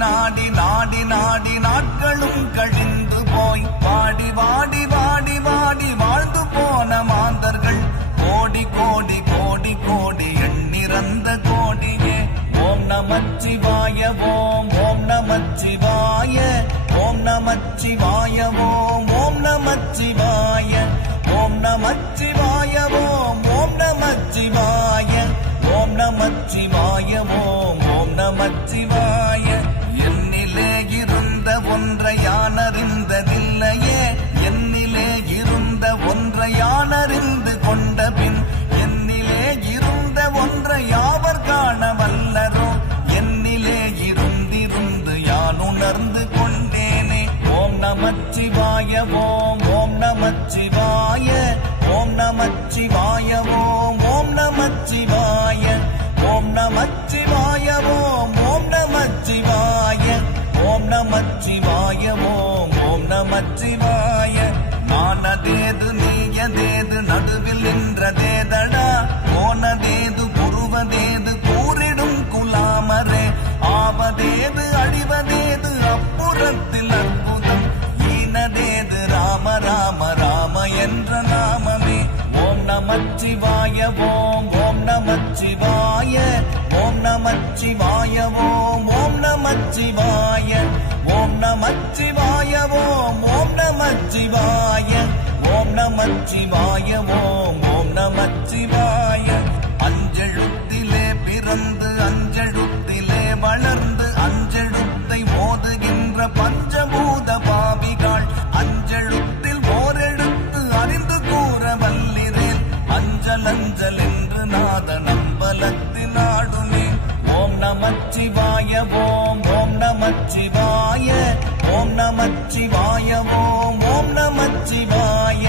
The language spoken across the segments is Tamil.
நாடி நாடி நாடி நாட்களும் கழிந்து போய் வாடி வாடி வாடி வாடி வாழ்ந்து போன மாந்தர்கள் கோடி கோடி கோடி கோடி எண்ணிறந்த கோடியே. ஓம் நமச்சிவாய ஓம் ஓம் நமச்சிவாய ஓம் நமச்சிவாய ஓம் ஓம் நமச்சிவாய ஓம் நமச்சிவாய ஓம் ஓம் நமச்சிவாய ஓம் நமச்சிவாய ஓம் ஓம் நமச்சிவாய. என்னிலே இருந்த ஒன்றை யானறிந்ததில்லையே, என்னிலே இருந்த ஒன்றை யானறிந்து கொண்ட பின் என்னிலே இருந்த ஒன்றை யாவர் காண வல்லரோ, என்னிலே இருந்திருந்து யான் உணர்ந்து கொண்டேனே. ஓம் நமச்சிவாய ஓம் ஓம் நமச்சிவாய ஓம் நமச்சிவாய ஓம் ஓம் நமச்சிவாய ஓம் நமச்சிவாய ஓம் ஓம் நமச்சிவாய ஓம் நமச்சிவாய ஓம் ஓம் நமச்சிவாய. நானதேது நீயதேது நடுவில் நின்றதேதடா, போனதேது புருவதேது கூறிடும் குலாமரே, ஆவதேது அழிவதேது அப்புறத்தில் அற்புதம், ஈனதேது ராம ராம ராம என்ற நாமமே. ஓம் நமச்சிவாய ஓம் ஓம் நமச்சிவாய ஓம் நமச்சிவாய ஓம் ஓம் நமச்சிவாய ஓம் நமச்சிவாய ஓம் ஓம் நமச்சிவாய ஓம் நமச்சிவாய ஓம் ஓம் நமச்சிவாய. அஞ்செழுத்திலே பிறந்து அஞ்செழுத்திலே வளர்ந்து அஞ்செழுத்தை ஓதுகின்ற பஞ்சபூத பாவிகள் அஞ்செழுத்தில் ஓரெழுத்து அறிந்து கூற வல்லிரேன், அஞ்சல் அஞ்சல் என்று நாத நம்பலத்தில் ஆடுமே. ஓம் நமச்சிவாய ஓம் ஓம் நமச்சிவாய ஓம் நமச்சிவாய ஓம் ஓம் நமச்சிவாய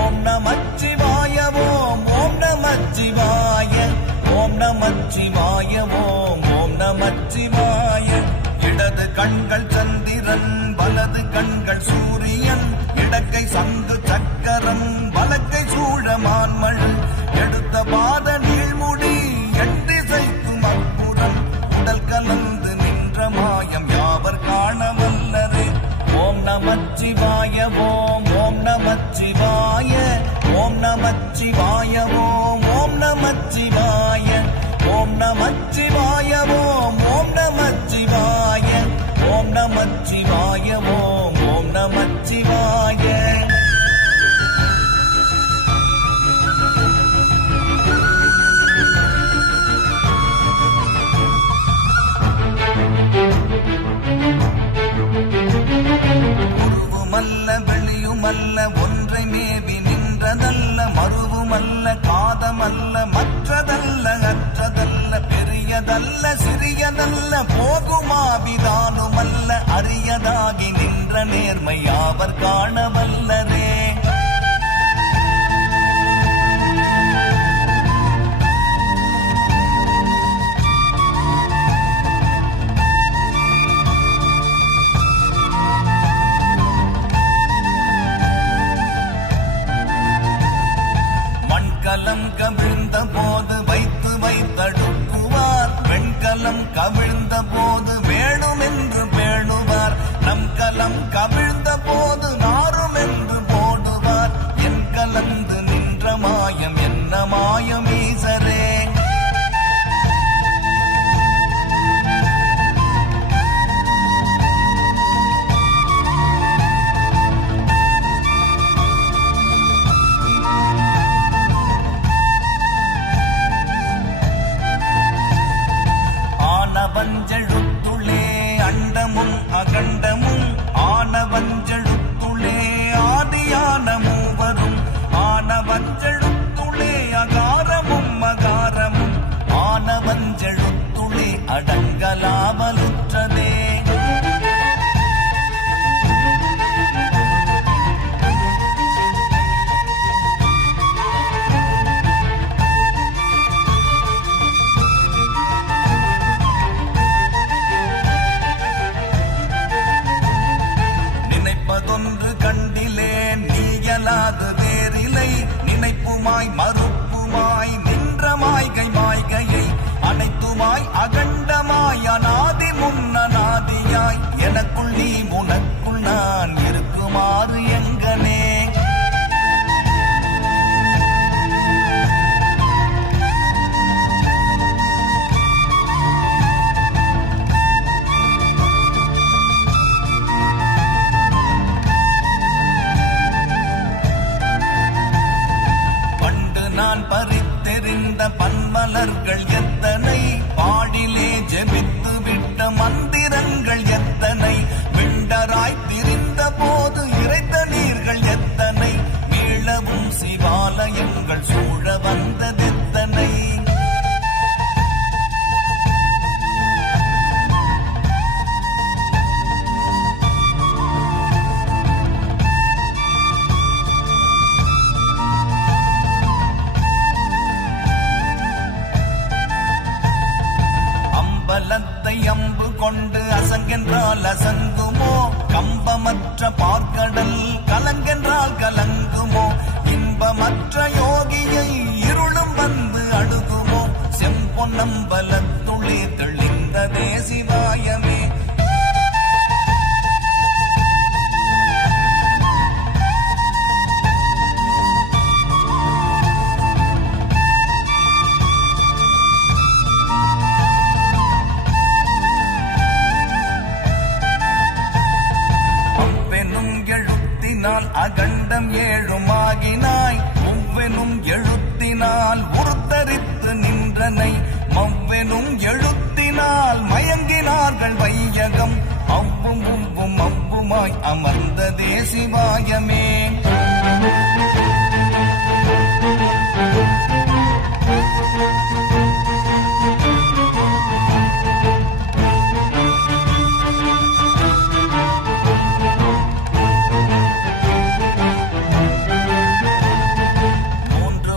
ஓம் நமச்சிவாய ஓம் ஓம் நமச்சிவாய ஓம் நமச்சிவாய ஓம் ஓம் நமச்சிவாய. இடது கண்கள் சந்திரன் வலது கண்கள் சூரியன், இடக்கை சங்கு சக்கரம் வலக்கை சூழமான்மழு, எடுத்த பாத நீழ்முடி எட்டிசைக்கும் அப்புறம் உடல் கலந்து நின்ற மாயம் யாவர் காண வல்லரே. ஓம் நமச்சிவாய ஓம் ஓம் நமச்சிவாய ஓம் நமச்சிவாய ஓம் ஓம் நமச்சிவாய ஓம் நமச்சிவாய ஓம் ஓம் நமச்சிவாய ஓம் நமச்சிவாய ஓம் ஓம் நமச்சிவாய. உருவுமல்ல வெளியுமல்ல ஒன்றை மேவி நின்றதல்ல, மருவுமல்ல காதமல்ல மற்றதல்ல அற்றதல்ல, பெரியதல்ல சிறியதல்ல போகுமாவிதானுமல்ல, அரியதாகி நின்ற நேர்மை யாவர் காண வல்லரே. மண்கலம் கவிழ்ந்த போது வைத்து வைத்தடுக்குவார், வெண்கலம் கவிழ்ந்த போது வேணும் என்று பேணுவார், நம் கலம் கவிழ்ந்த போது நாரும் என்று போடுவார், என் கலந்து நின்ற மாயம் என்ன மாயம் ஈசரே. ஆனவஞ்செழுத்துளே அண்டமும் அகண்டமும், ஆனவஞ்செழுத்து அம்பு கொண்டு அசங்கென்றால் அசங்குமோ, கம்பமற்ற பார்க்கடல் கலங்கென்றால் கலங்குமோ, இன்பமற்ற யோகியை இருளும் வந்து அணுகுமோ, செம்பொன்னம்பலத்துளே தெளிந்ததே சிவாயமே. அகண்டம் ஏழுமாகினாய் ஒவ்வெனும் எழுத்தினால் உருத்தரித்து நின்றனை, மவ்வெனும் எழுத்தினால் மயங்கினார்கள் வையகம், அவ்வும் உவ்வும் அவ்வுமாய் அமர்ந்ததே சிவாயமே.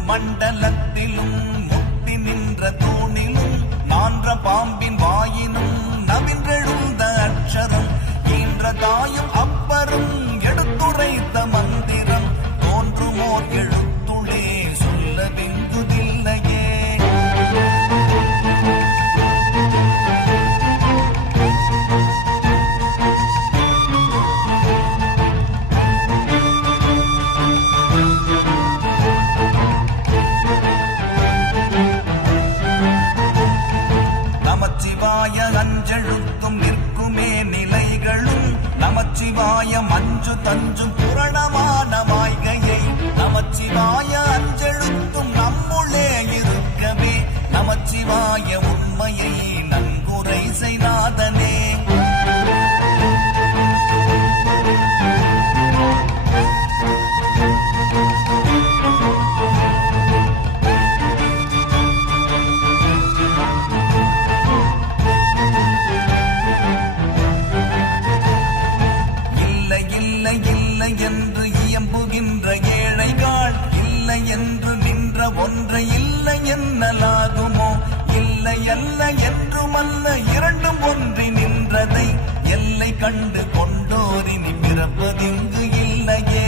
மண்டலத்திலும் முட்டி நின்ற தூணிலும் நான்ற பாம்பின் வாயினும் நவின்றெழுந்த அக்ஷரம், ஈன்ற தாயும் அப்பரும் எடுத்துரைத்த மந்திரம், தோன்றுமோர் எழுத்துளே சொல்ல வெங்குதில்லையே. நமச்சிவாய அஞ்செழுத்தும் நிற்குமே நிலைகளும், நமச்சிவாய மஞ்சு தஞ்சும் புரணமான மாய்கையை, நமச்சிவாய அஞ்செழுத்தும் நம்முளே இருக்கவே, நமச்சிவாய உண்மையை நன்குரை செய்நாதனே. இல்லை என்று இயம்புகின்ற ஏழைகள், இல்லை என்று நின்ற ஒன்றை இல்லை என்னலாகுமோ, இல்லை அல்ல என்றுமல்ல இரண்டும் ஒன்றி நின்றதை, எல்லை கண்டு கொண்டோரினி பிறப்பதிங்கு இல்லையே.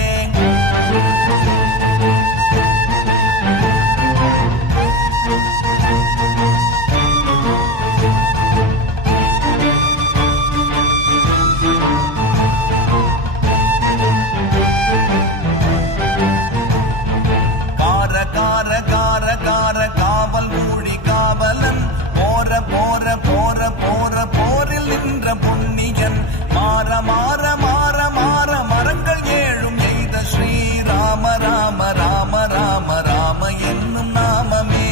காவல் ஊழி காவலன் போற போற போற போற போரில் நின்ற புண்ணியன், மாற மாற மாற மாற மரங்கள் ஏழும் எய்த ஸ்ரீராம ராம ராம ராம ராம என்னும் நாமமே.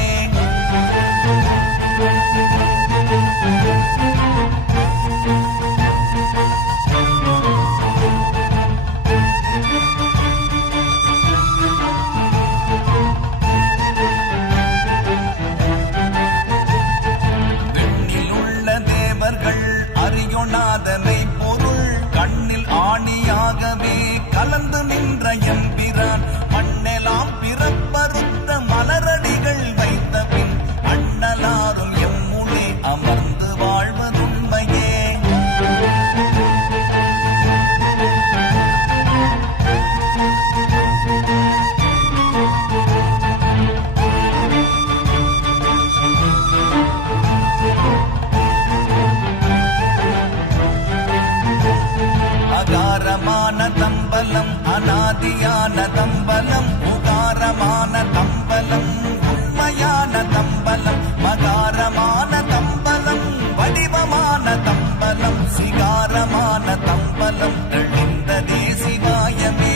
அறியொணாதனை பொருள் கண்ணில் ஆணியாகவே கலந்து நின்ற எம்பிரான், மண்ணெலாம் பிறப்பறுத்த மலரடிகள் வைத்த பின் அண்ணலாரும் எம்முளே அமர்ந்து வாழ்வதுண்மையே. அகாரமான தம்பலம் அநாதியான தம்பலம், உகாரமான தம்பலம் உண்மையான தம்பலம், மகாரமான தம்பலம் வடிவமான தம்பலம், சிகாரமான தம்பலம் தெளிந்ததே சிவாயமே.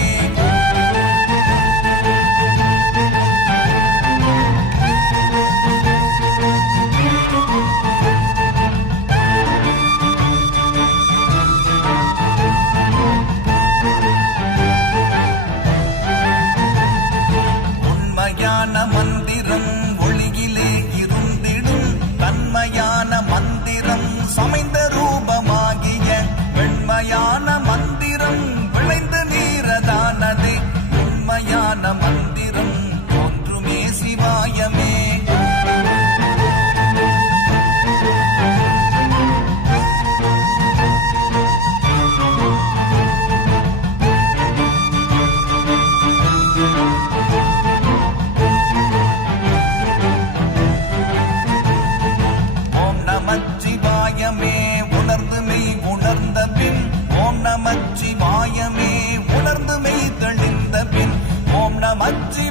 மந்திரம் ஒளியிலே இருந்திடும் தன்மையான மந்திரம் சமைந்த ரூபமாகிய வெண்மையான மந்திரம் மச்சி